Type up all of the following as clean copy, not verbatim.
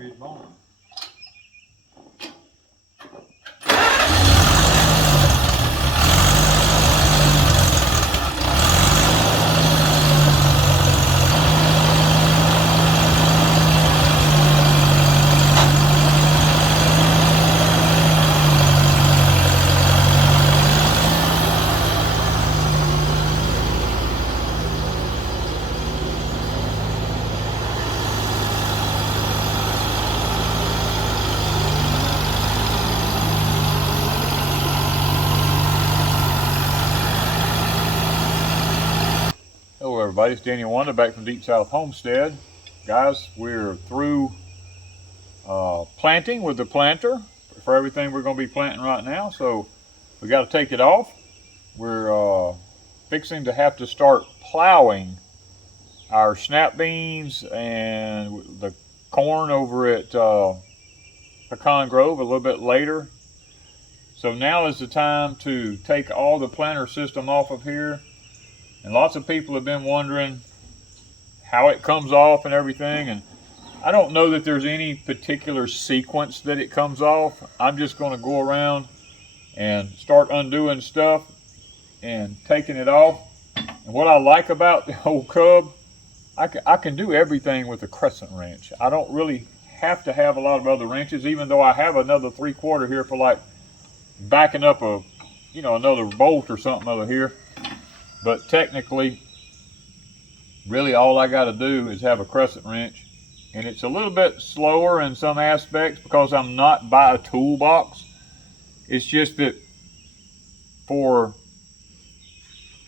Ready to mow. Hello everybody, it's Danny and Wanda back from Deep South Homestead. Guys, we're through planting with the planter for everything we're going to be planting right now. So we got to take it off. We're fixing to have to start plowing our snap beans and the corn over at Pecan Grove a little bit later. So now is the time to take all the planter system off of here. And lots of people have been wondering how it comes off and everything. And I don't know that there's any particular sequence that it comes off. I'm just going to go around and start undoing stuff and taking it off. And what I like about the old Cub, I can do everything with a crescent wrench. I don't really have to have a lot of other wrenches, even though I have another 3/4 here for like backing up a, another bolt or something over here. But technically, really all I got to do is have a crescent wrench. And it's a little bit slower in some aspects because I'm not by a toolbox. It's just that for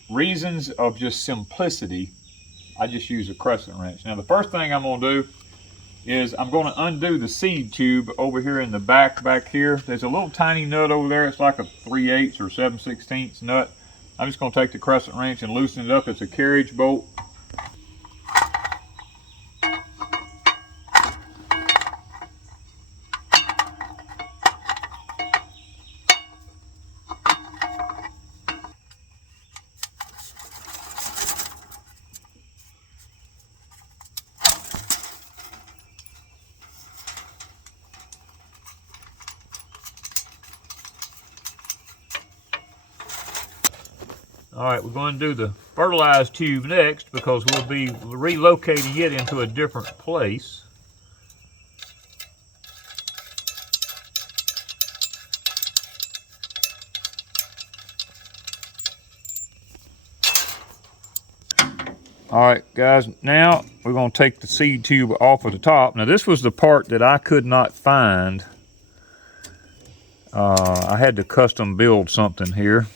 reasons of just simplicity, I just use a crescent wrench. Now the first thing I'm going to do is I'm going to undo the seed tube over here in the back here. There's a little tiny nut over there. It's like a 3/8 or 7/16 nut. I'm just going to take the crescent wrench and loosen it up. It's a carriage bolt. All right, we're going to do the fertilized tube next because we'll be relocating it into a different place. All right, guys, now we're going to take the seed tube off of the top. Now, this was the part that I could not find. I had to custom build something here.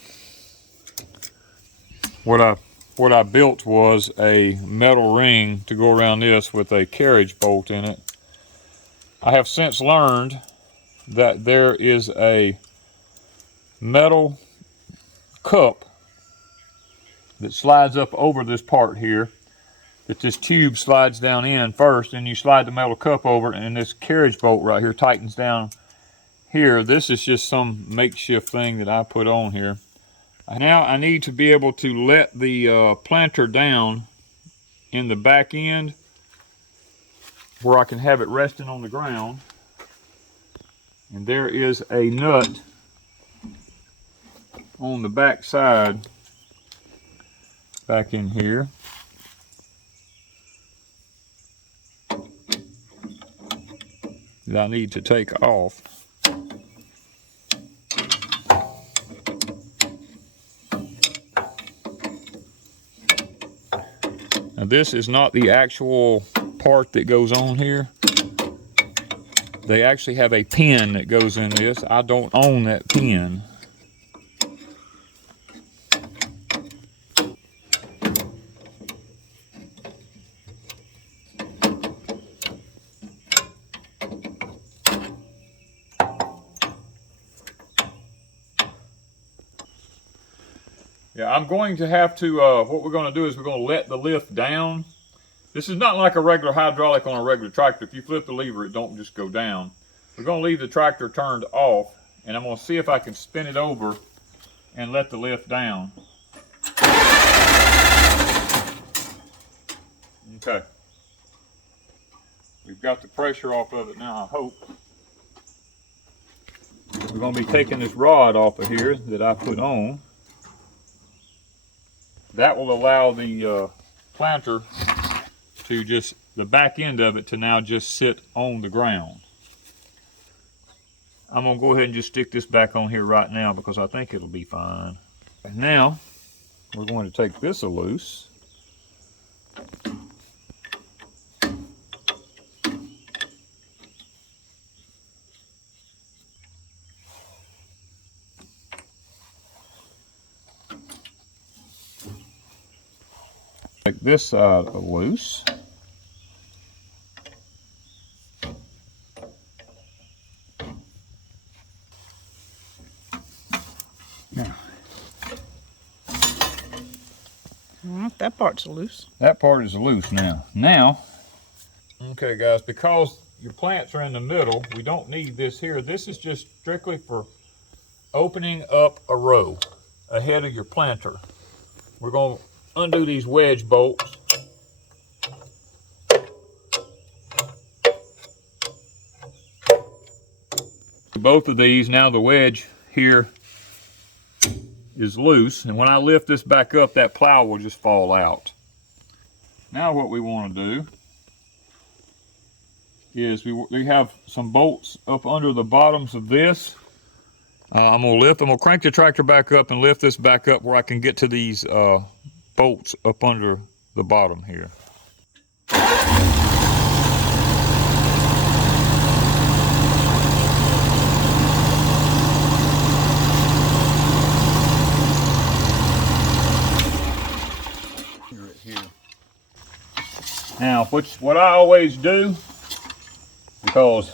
What I built was a metal ring to go around this with a carriage bolt in it. I have since learned that there is a metal cup that slides up over this part here, that this tube slides down in first, and you slide the metal cup over, and this carriage bolt right here tightens down here. This is just some makeshift thing that I put on here. Now I need to be able to let the planter down in the back end where I can have it resting on the ground. And there is a nut on the back side back in here. That I need to take off. Now this is not the actual part that goes on here. They actually have a pin that goes in this. I don't own that pin. Yeah, I'm going to have to, what we're going to do is we're going to let the lift down. This is not like a regular hydraulic on a regular tractor. If you flip the lever, it don't just go down. We're going to leave the tractor turned off, and I'm going to see if I can spin it over and let the lift down. Okay. We've got the pressure off of it now, I hope. We're going to be taking this rod off of here that I put on. That will allow the planter to just, the back end of it to now just sit on the ground. I'm going to go ahead and just stick this back on here right now because I think it'll be fine. And now, we're going to take this loose. Take this side loose. Now, that part's loose. That part is loose now. Now, okay guys, because your plants are in the middle, we don't need this here. This is just strictly for opening up a row ahead of your planter. We're going to undo these wedge bolts. Both of these, now the wedge here is loose, and when I lift this back up, that plow will just fall out. Now what we want to do is we have some bolts up under the bottoms of this. I'm going to crank the tractor back up and lift this back up where I can get to these bolts up under the bottom here. Now, what I always do, because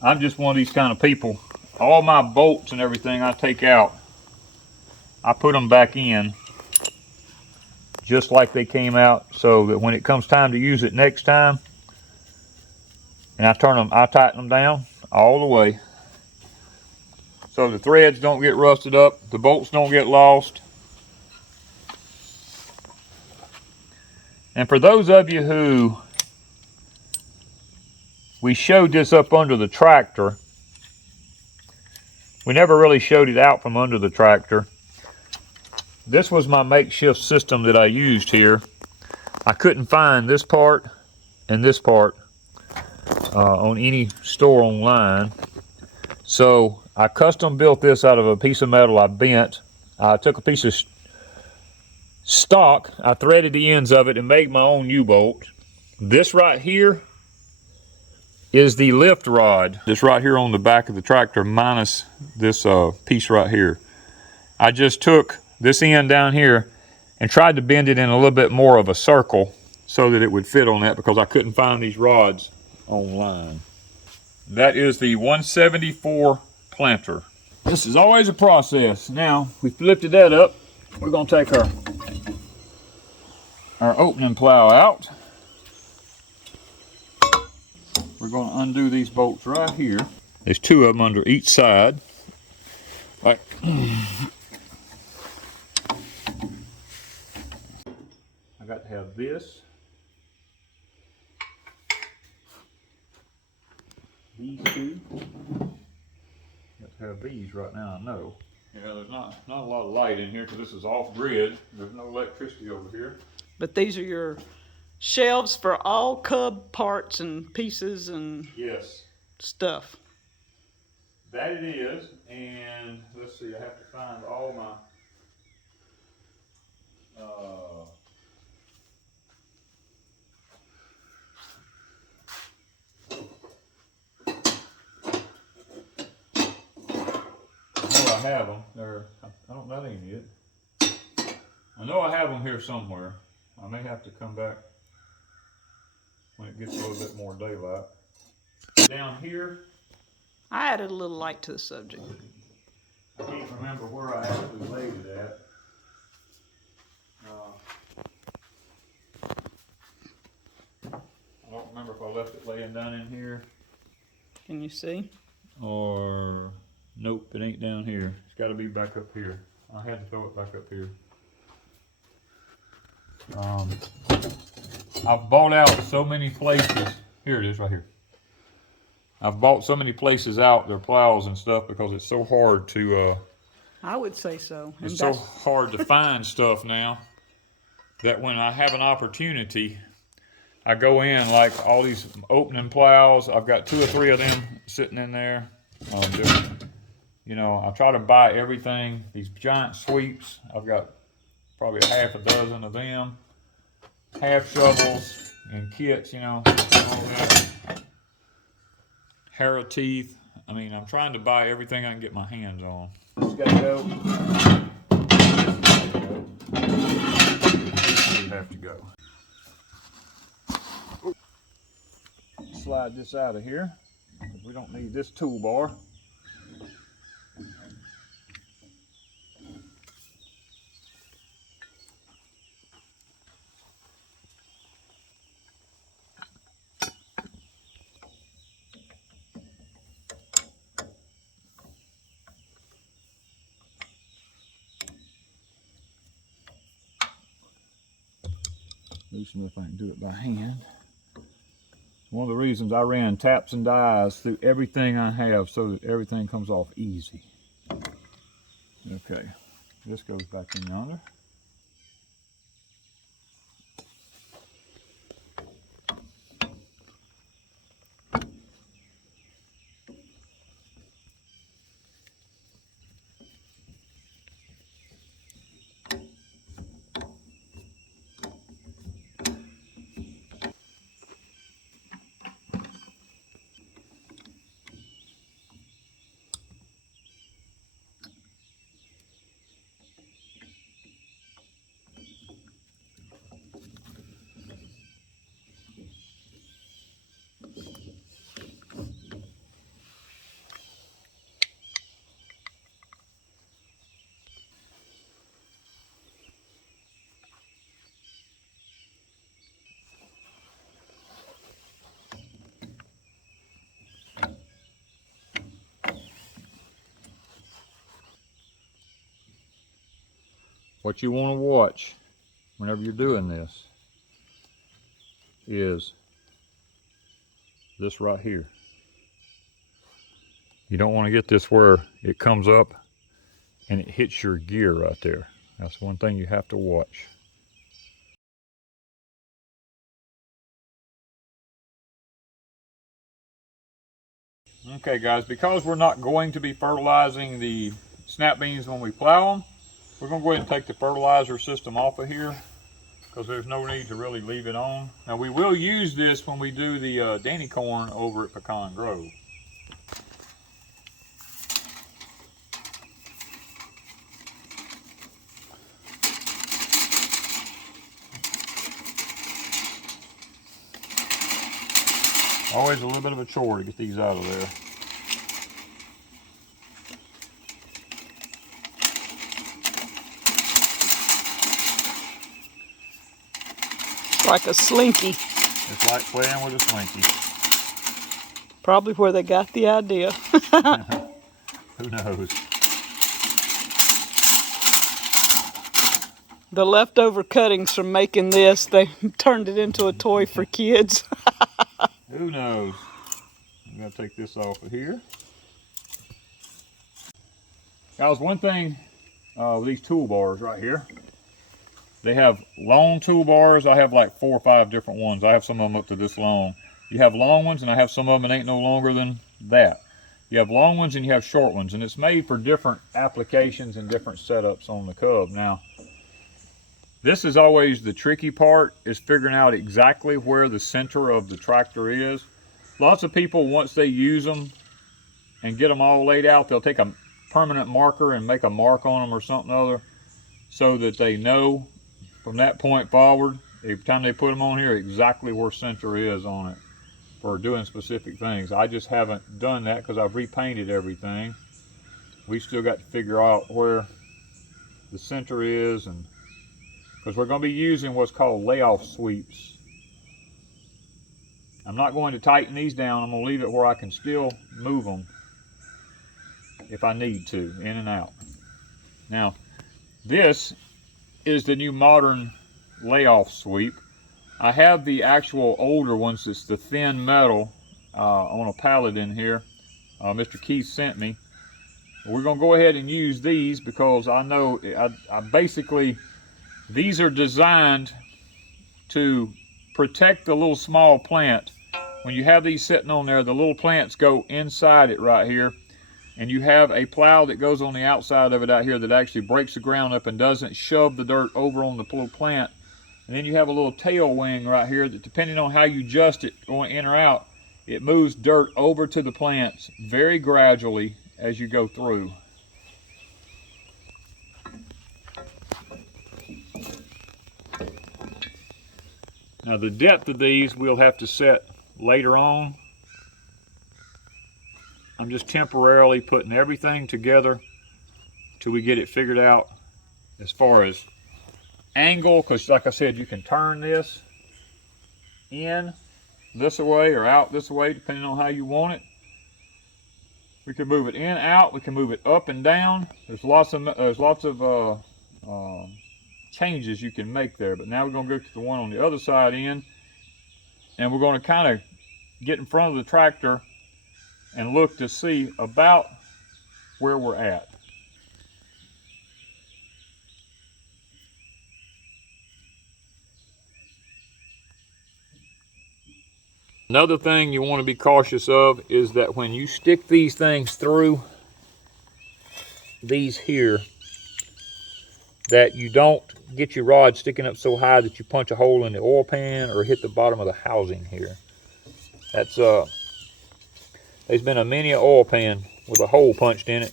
I'm just one of these kind of people, all my bolts and everything I take out, I put them back in just like they came out, so that when it comes time to use it next time, and I tighten them down all the way, so the threads don't get rusted up, the bolts don't get lost. And for those of you who, we showed this up under the tractor, we never really showed it out from under the tractor. This was my makeshift system that I used here. I couldn't find this part and this part on any store online. So I custom built this out of a piece of metal I bent. I took a piece of stock, I threaded the ends of it and made my own U-bolt. This right here is the lift rod. This right here on the back of the tractor minus this piece right here. I just took this end down here and tried to bend it in a little bit more of a circle so that it would fit on that, because I couldn't find these rods online. That is the 174 planter. This is always a process. Now, we lifted that up. We're going to take our opening plow out. We're going to undo these bolts right here. There's two of them under each side. Like, I got to have this, these two. Got to have these right now, I know. Yeah, there's not a lot of light in here because this is off grid. There's no electricity over here. But these are your shelves for all Cub parts and pieces and yes, stuff. That it is, and let's see, I have to find all my I have them. I don't know, that ain't it. I know I have them here somewhere. I may have to come back when it gets a little bit more daylight. Down here, I added a little light to the subject. I can't remember where I actually laid it at. I don't remember if I left it laying down in here. Can you see? Or, nope, it ain't down here. It's got to be back up here. I had to throw it back up here. I've bought out so many places Here it is right here. I've bought so many places out their plows and stuff because it's so hard to I would say so. And it's so hard to find stuff now that when I have an opportunity, I go in like all these opening plows. I've got 2 or 3 of them sitting in there. You know, I try to buy everything. These giant sweeps, I've got probably a half a dozen of them. Half shovels and kits, you know, all that. Harrow teeth. I mean, I'm trying to buy everything I can get my hands on. Just gotta go. You have to go. Slide this out of here. We don't need this toolbar. Loosen if I can do it by hand. One of the reasons I ran taps and dies through everything I have so that everything comes off easy. Okay, this goes back in yonder. What you want to watch whenever you're doing this is this right here. You don't want to get this where it comes up and it hits your gear right there. That's one thing you have to watch. Okay guys, because we're not going to be fertilizing the snap beans when we plow them, we're going to go ahead and take the fertilizer system off of here because there's no need to really leave it on. Now we will use this when we do the Danny corn over at Pecan Grove. Always a little bit of a chore to get these out of there. like a slinky. It's like playing with a slinky. Probably where they got the idea. Who knows? The leftover cuttings from making this, they turned it into a toy for kids. Who knows? I'm going to take this off of here. Guys, one thing with these toolbars right here, they have long toolbars. I have like 4 or 5 different ones. I have some of them up to this long. You have long ones, and I have some of them that ain't no longer than that. You have long ones and you have short ones, and it's made for different applications and different setups on the Cub. Now, this is always the tricky part, is figuring out exactly where the center of the tractor is. Lots of people, once they use them and get them all laid out, they'll take a permanent marker and make a mark on them or something other, so that they know from that point forward, every time they put them on here, exactly where center is on it for doing specific things. I just haven't done that because I've repainted everything. We still got to figure out where the center is, and because we're going to be using what's called layoff sweeps. I'm not going to tighten these down. I'm going to leave it where I can still move them if I need to, in and out. Now, this is the new modern layoff sweep. I have the actual older ones. It's the thin metal on a pallet in here. Mr. Keith sent me. We're going to go ahead and use these because I know I basically, these are designed to protect the little small plant. When you have these sitting on there, the little plants go inside it right here, and you have a plow that goes on the outside of it out here that actually breaks the ground up and doesn't shove the dirt over on the little plant. And then you have a little tail wing right here that, depending on how you adjust it going in or out, it moves dirt over to the plants very gradually as you go through. Now the depth of these we'll have to set later on. I'm just temporarily putting everything together till we get it figured out as far as angle, because like I said, you can turn this in this way or out this way depending on how you want it. We can move it in, out. We can move it up and down. There's lots of changes you can make there. But now we're going to go to the one on the other side in, and we're going to kind of get in front of the tractor and look to see about where we're at. Another thing you want to be cautious of is that when you stick these things through these here, that you don't get your rod sticking up so high that you punch a hole in the oil pan or hit the bottom of the housing here. That's there's been a many oil pan with a hole punched in it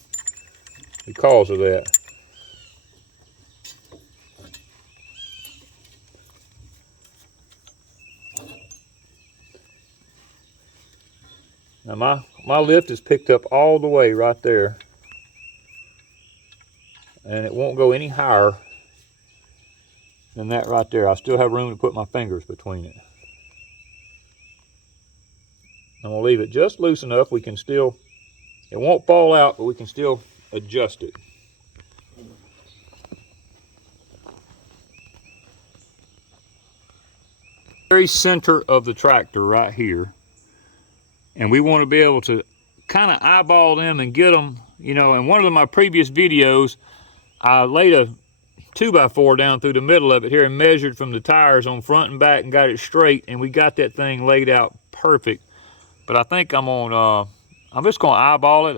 because of that. Now my lift is picked up all the way right there, and it won't go any higher than that right there. I still have room to put my fingers between it. I'm going to leave it just loose enough we can still, it won't fall out, but we can still adjust it. Very center of the tractor right here. And we want to be able to kind of eyeball them and get them, you know. In one of my previous videos, I laid a 2x4 down through the middle of it here and measured from the tires on front and back and got it straight, and we got that thing laid out perfect. But I think I'm just going to eyeball it.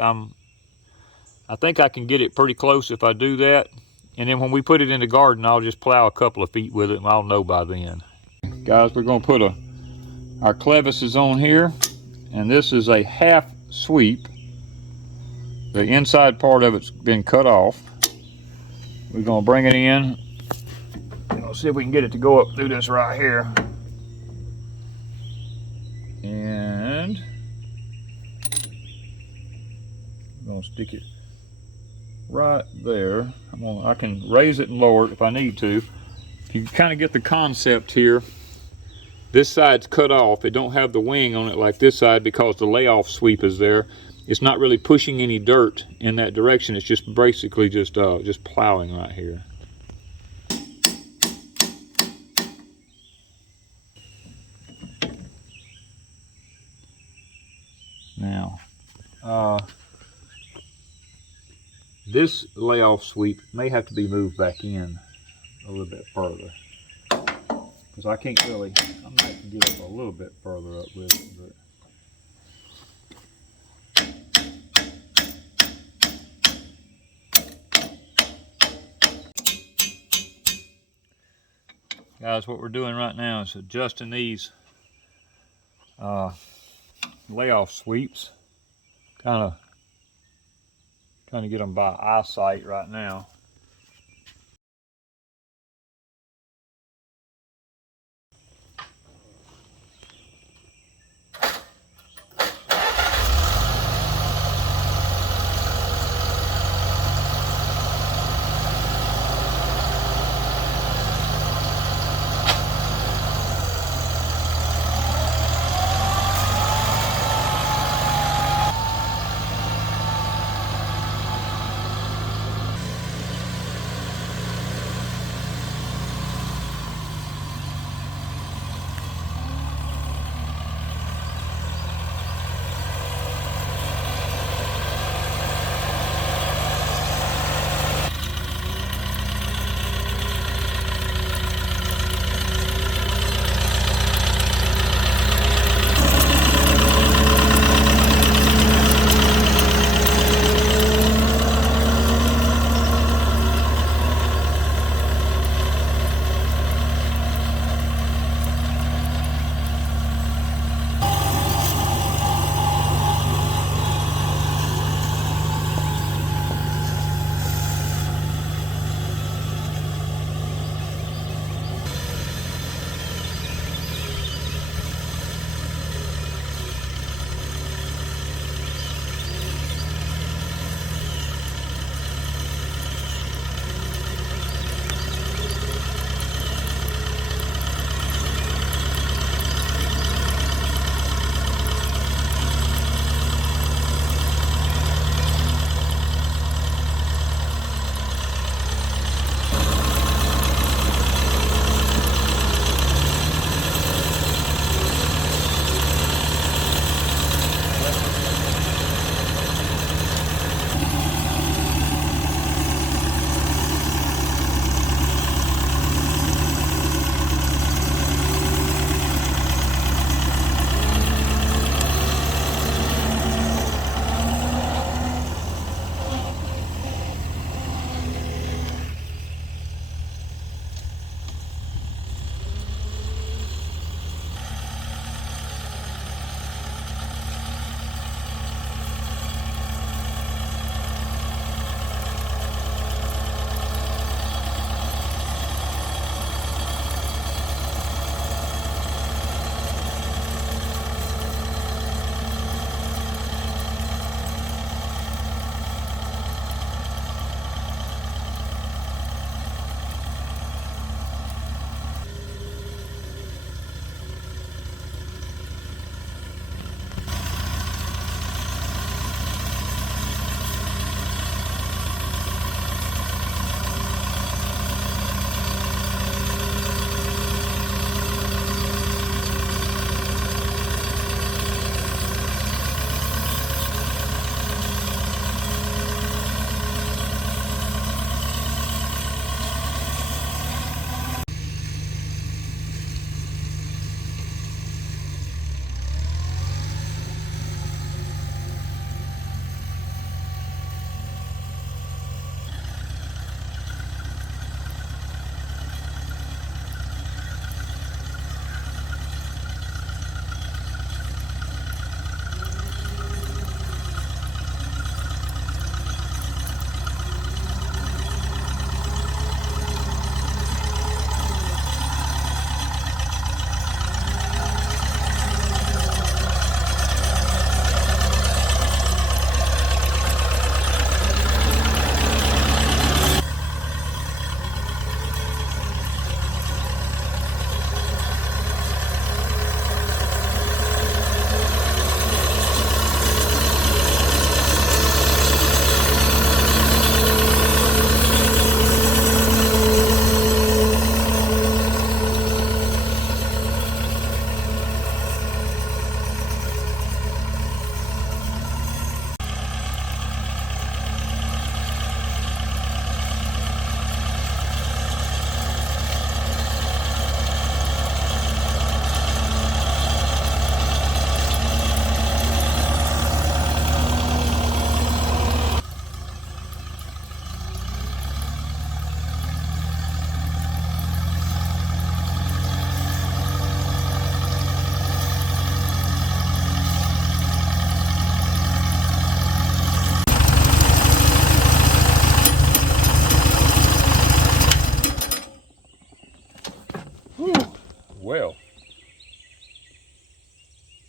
I think I can get it pretty close if I do that. And then when we put it in the garden, I'll just plow a couple of feet with it and I'll know by then. Guys, we're going to put our clevises on here. And this is a half sweep. The inside part of it's been cut off. We're going to bring it in. Let's see if we can get it to go up through this right here. And I'm going to stick it right there. I can raise it and lower it if I need to. You can kind of get the concept here. This side's cut off. It don't have the wing on it like this side because the layoff sweep is there. It's not really pushing any dirt in that direction. It's just basically just plowing right here. Now, this layoff sweep may have to be moved back in a little bit further. Because I can't really, I might get up a little bit further up with it, but guys, what we're doing right now is adjusting these layoff sweeps, kind of trying to get them by eyesight right now.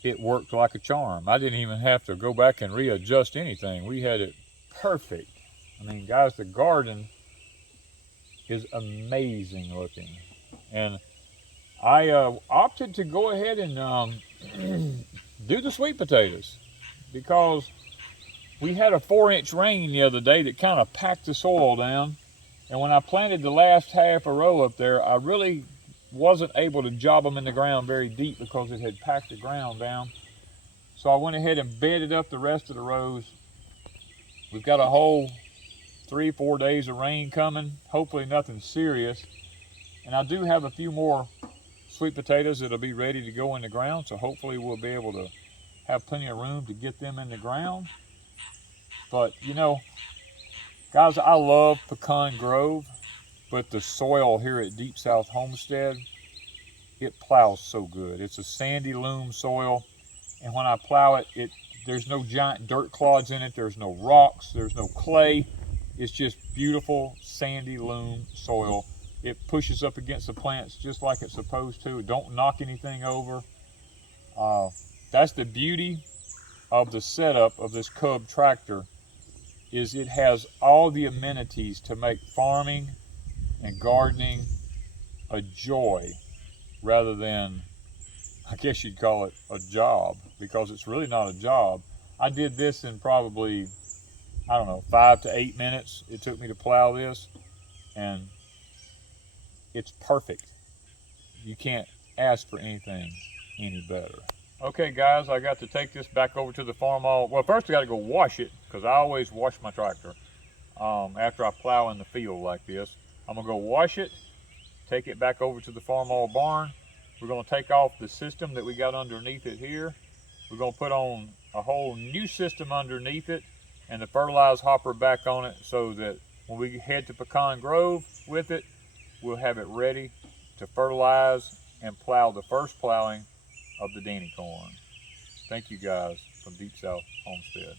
it worked like a charm. I didn't even have to go back and readjust anything. We had it perfect. I mean, guys, the garden is amazing looking. And I opted to go ahead and do the sweet potatoes because we had a 4-inch rain the other day that kind of packed the soil down. And when I planted the last half a row up there, I really wasn't able to job them in the ground very deep because it had packed the ground down. So I went ahead and bedded up the rest of the rows. We've got a whole 3-4 days of rain coming, hopefully nothing serious. And I do have a few more sweet potatoes that'll be ready to go in the ground, so hopefully we'll be able to have plenty of room to get them in the ground. But you know, guys, I love Pecan Grove, but the soil here at Deep South Homestead, it plows so good. It's a sandy loam soil, and when I plow it, there's no giant dirt clods in it, there's no rocks, there's no clay. It's just beautiful sandy loam soil. It pushes up against the plants just like it's supposed to. It don't knock anything over. That's the beauty of the setup of this Cub tractor, is it has all the amenities to make farming and gardening a joy rather than, I guess you'd call it a job, because it's really not a job. I did this in probably, I don't know, 5 to 8 minutes it took me to plow this, and it's perfect. You can't ask for anything any better. Okay guys, I got to take this back over to the Farmall. Well, first I got to go wash it, because I always wash my tractor after I plow in the field like this. I'm gonna go wash it, take it back over to the Farmall barn. We're gonna take off the system that we got underneath it here. We're gonna put on a whole new system underneath it and the fertilizer hopper back on it, so that when we head to Pecan Grove with it, we'll have it ready to fertilize and plow the first plowing of the Danny corn. Thank you guys from Deep South Homestead.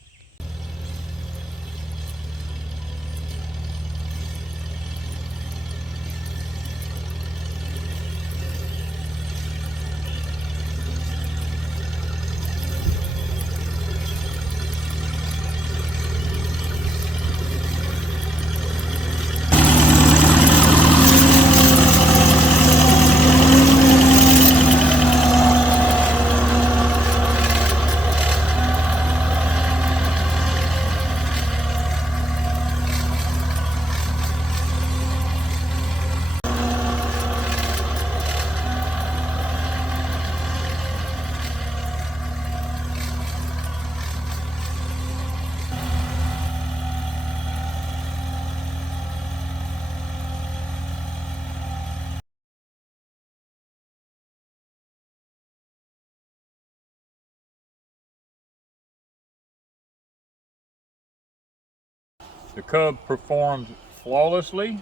The Cub performed flawlessly.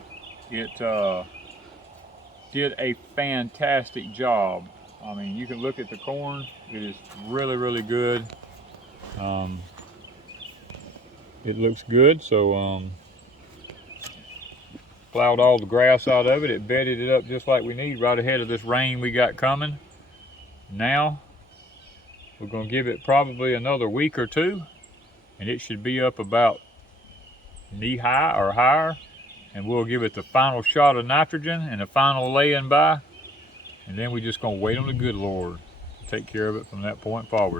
It did a fantastic job. I mean, you can look at the corn. It is really, really good. It looks good. So plowed all the grass out of it. It bedded it up just like we need, right ahead of this rain we got coming. Now we're going to give it probably another week or two, and it should be up about knee-high or higher, and we'll give it the final shot of nitrogen and the final laying by, and then we're just going to wait on the good Lord to take care of it from that point forward.